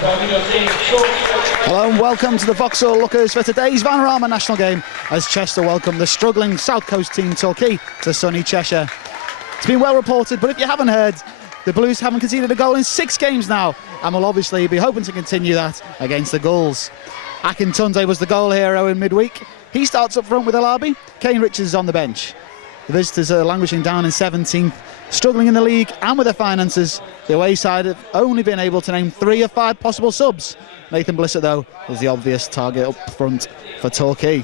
Hello and welcome to the Vauxhall Lookers for today's Vanarama national game as Chester welcome the struggling South Coast team Torquay to sunny Cheshire. It's been well reported, but if you haven't heard, the Blues haven't conceded a goal in 6 games now and will obviously be hoping to continue that against the Gulls. Akintunde was the goal hero in midweek. He starts up front with Alabi. Kane Richards is on the bench. The visitors are languishing down in 17th, struggling in the league and with their finances. The away side have only been able to name 3 of 5 possible subs. Nathan Blissett, though, is the obvious target up front for Torquay.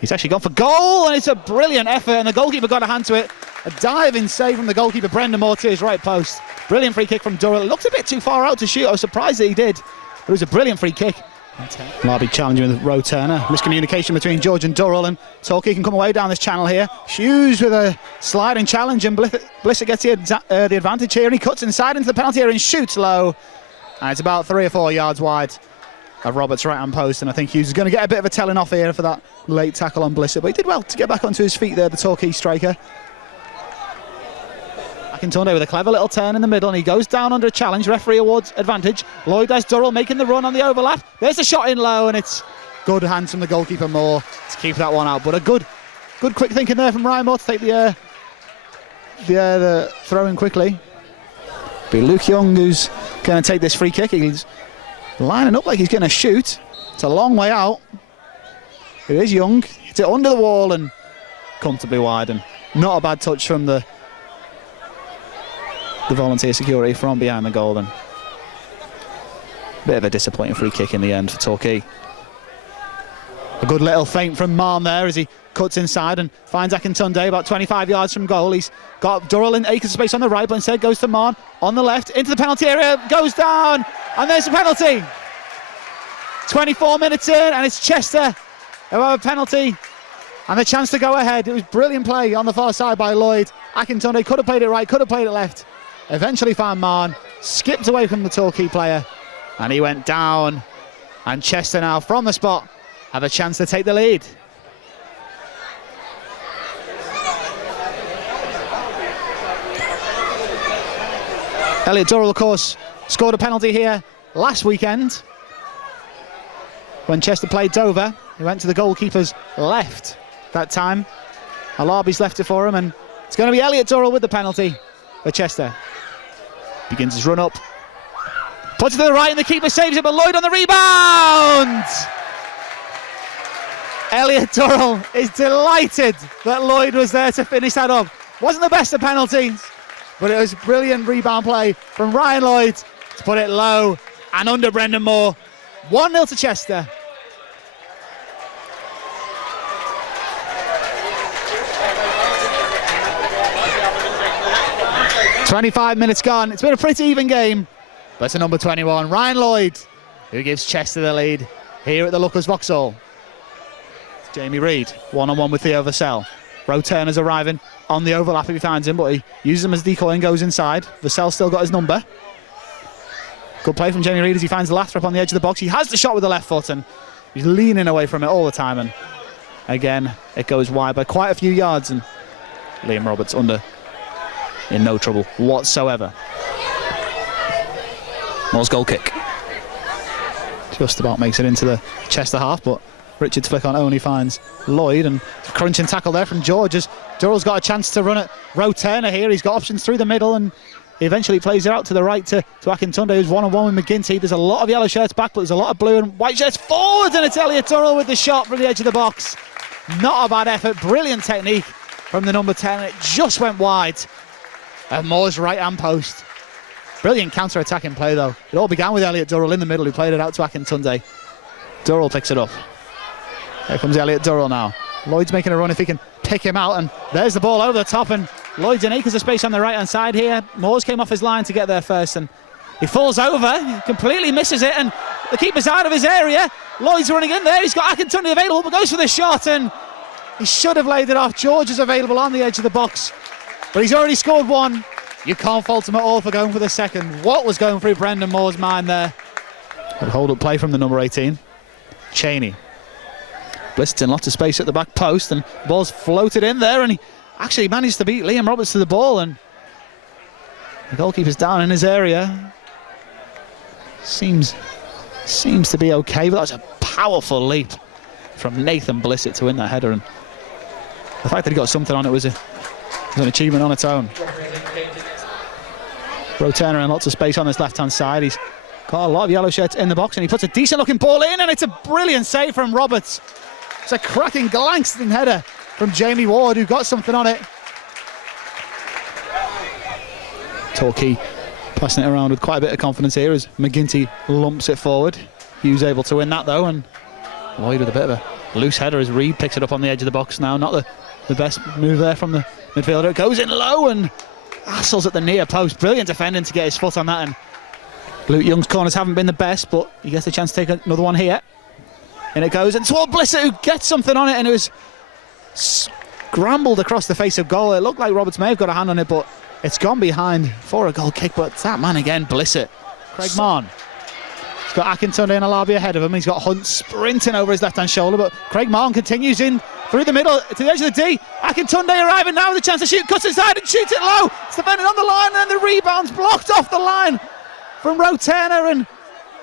He's actually gone for goal, and it's a brilliant effort, and the goalkeeper got a hand to it. A diving save from the goalkeeper, Brendan Moore, to his right post. Brilliant free kick from Durrell. It looked a bit too far out to shoot. I was surprised that he did, but it was a brilliant free kick. Larby challenging with Roe Turner. Miscommunication between George and Durrell, and Torquay can come away down this channel here. Hughes with a sliding challenge, and Blissett gets the advantage here, and he cuts inside into the penalty area and shoots low. And it's about 3 or 4 yards wide of Roberts' right-hand post, and I think Hughes is going to get a bit of a telling off here for that late tackle on Blissett, but he did well to get back onto his feet there, the Torquay striker. Akintunde with a clever little turn in the middle, and he goes down under a challenge. Referee awards advantage. Lloyd has Durrell making the run on the overlap. There's a shot in low, and it's good hands from the goalkeeper Moore to keep that one out. But a good quick thinking there from Ryan Moore to take the throw in quickly. Be Luke Young who's going to take this free kick. He's lining up like he's going to shoot. It's a long way out. It is Young. Hits it under the wall and comfortably wide, and not a bad touch from the volunteer security from behind the goal. Then bit of a disappointing free kick in the end for Torquay. A good little feint from Marn there as he cuts inside and finds Akintunde about 25 yards from goal. He's got Durrell in acres of space on the right, but instead goes to Marn on the left into the penalty area, goes down, and there's a penalty. 24 minutes in, and it's Chester who have a penalty and the chance to go ahead. It was brilliant play on the far side by Lloyd. Akintunde could have played it right, could have played it left. Eventually found Marn, skipped away from the Torquay player, and he went down. And Chester now, from the spot, have a chance to take the lead. Elliot Durrell, of course, scored a penalty here last weekend when Chester played Dover. He went to the goalkeeper's left that time. Alabi's left it for him, and it's going to be Elliot Durrell with the penalty for Chester. Begins his run up, puts it to the right, and the keeper saves it, but Lloyd on the rebound! Elliot Durrell is delighted that Lloyd was there to finish that up. Wasn't the best of penalties, but it was a brilliant rebound play from Ryan Lloyd to put it low and under Brendan Moore. 1-0 to Chester. "25 minutes gone. It's been a pretty even game, but it's a number 21, Ryan Lloyd, who gives Chester the lead here at the Lookers Vauxhall. Jamie Reid, one-on-one with Theo Vassell. Roe Turner's arriving on the overlap if he finds him, but he uses him as decoy and goes inside. Vassell's still got his number. Good play from Jamie Reid as he finds Lathrop on the edge of the box. He has the shot with the left foot, and he's leaning away from it all the time, and again it goes wide by quite a few yards, and Liam Roberts under in no trouble whatsoever. Moore's goal kick just about makes it into the Chester half, but Richards flick on only finds Lloyd, and crunching tackle there from George as Durrell's got a chance to run at Roe Turner here. He's got options through the middle, and he eventually plays it out to the right to Akintunde, who's one-on-one with McGinty. There's a lot of yellow shirts back, but there's a lot of blue and white shirts forward, and it's Elliot Durrell with the shot from the edge of the box. Not a bad effort, brilliant technique from the number 10, and it just went wide at Moore's right-hand post. Brilliant counter-attacking play, though. It all began with Elliot Durrell in the middle, who played it out to Akintunde. Durrell picks it up. Here comes Elliot Durrell now. Lloyd's making a run if he can pick him out, and there's the ball over the top, and Lloyd's in acres of space on the right-hand side here. Moores came off his line to get there first, and he falls over, he completely misses it, and the keeper's out of his area. Lloyd's running in there, he's got Akintunde available, but goes for the shot, and he should have laid it off. George is available on the edge of the box, but he's already scored one. You can't fault him at all for going for the second. What was going through Brendan Moore's mind there? Good hold-up play from the number 18. Cheney. Blissett in lots of space at the back post, and the ball's floated in there, and he actually managed to beat Liam Roberts to the ball, and The goalkeeper's down in his area. Seems to be okay, but that's a powerful leap from Nathan Blissett to win that header, and the fact that he got something on it was an achievement on its own. Rotena in lots of space on this left-hand side. He's got a lot of yellow shirts in the box, and he puts a decent-looking ball in, and it's a brilliant save from Roberts. It's a cracking glancing header from Jamie Ward, who got something on it. Torquay passing it around with quite a bit of confidence here as McGinty lumps it forward. Hughes able to win that though, and Lloyd with a bit of a loose header as Reed picks it up on the edge of the box now. Not the best move there from the midfielder. It goes in low and hassles at the near post. Brilliant defending to get his foot on that, and Luke Young's corners haven't been the best, but he gets the chance to take another one here. And it goes, and toward Blissett, who gets something on it, and it was scrambled across the face of goal. It looked like Roberts may have got a hand on it, but it's gone behind for a goal kick. But it's that man again, Blissett. Craig Mahon. He's got Akintunde and Alabi ahead of him. He's got Hunt sprinting over his left-hand shoulder, but Craig Mahon continues in through the middle to the edge of the D. Akintunde arriving now with a chance to shoot, cuts inside and shoots it low. It's defended on the line, and then the rebound's blocked off the line from Rotena, and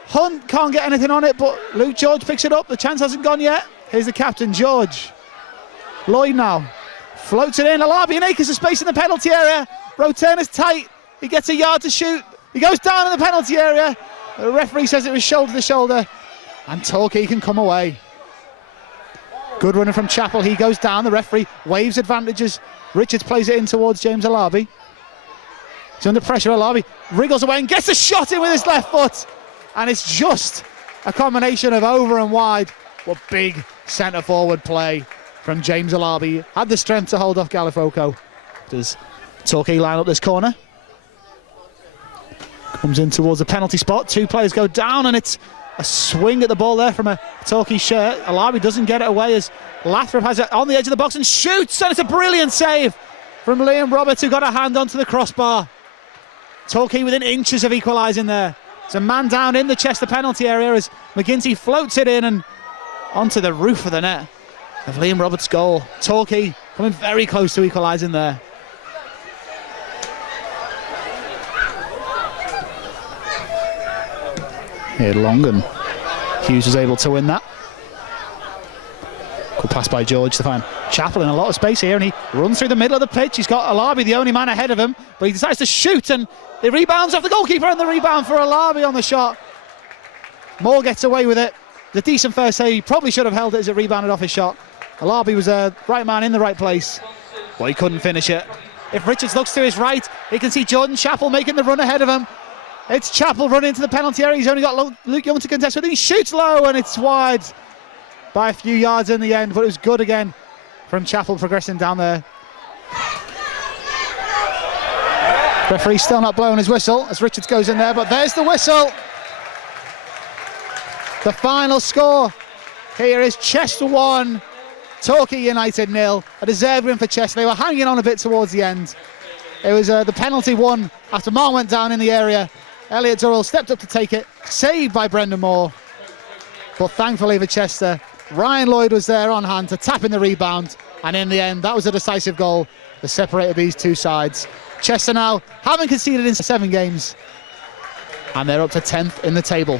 Hunt can't get anything on it, but Luke George picks it up. The chance hasn't gone yet. Here's the captain, George. Lloyd now floats it in. Alabi and acres of space in the penalty area. Rotena's tight. He gets a yard to shoot. He goes down in the penalty area. The referee says it was shoulder to shoulder, and Torquay can come away. Good running from Chappell. He goes down. The referee waves advantages. Richards plays it in towards James Alabi. He's under pressure. Alabi wriggles away and gets a shot in with his left foot. And it's just a combination of over and wide. What big centre forward play from James Alabi. Had the strength to hold off Gallifoco. Does Torquay line up this corner? Comes in towards the penalty spot. Two players go down, and it's a swing at the ball there from a Torquay shirt. Alabi doesn't get it away as Lathrop has it on the edge of the box and shoots, and it's a brilliant save from Liam Roberts, who got a hand onto the crossbar. Torquay within inches of equalising there. There's a man down in the Chester penalty area as McGinty floats it in and onto the roof of the net of Liam Roberts' goal. Torquay coming very close to equalising there. Here long, and Hughes was able to win that. Good pass by George to find Chappell in a lot of space here, and he runs through the middle of the pitch. He's got Alabi, the only man ahead of him, but he decides to shoot, and it rebounds off the goalkeeper, and the rebound for Alabi on the shot. Moore gets away with it. The decent first save. He probably should have held it as it rebounded off his shot. Alabi was a right man in the right place, but he couldn't finish it. If Richards looks to his right, he can see Jordan Chappell making the run ahead of him. It's Chappell running into the penalty area. He's only got Luke Young to contest with. He shoots low, and it's wide by a few yards in the end, but it was good again from Chappell progressing down there. Referee still not blowing his whistle as Richards goes in there, but there's the whistle. The final score here is Chester 1, Torquay United 0. A deserved win for Chester. They were hanging on a bit towards the end. It was the penalty won after Marr went down in the area. Elliot Durrell stepped up to take it, saved by Brendan Moore. But thankfully for Chester, Ryan Lloyd was there on hand to tap in the rebound, and in the end that was a decisive goal that separated these two sides. Chester now haven't conceded in 7 games, and they're up to 10th in the table.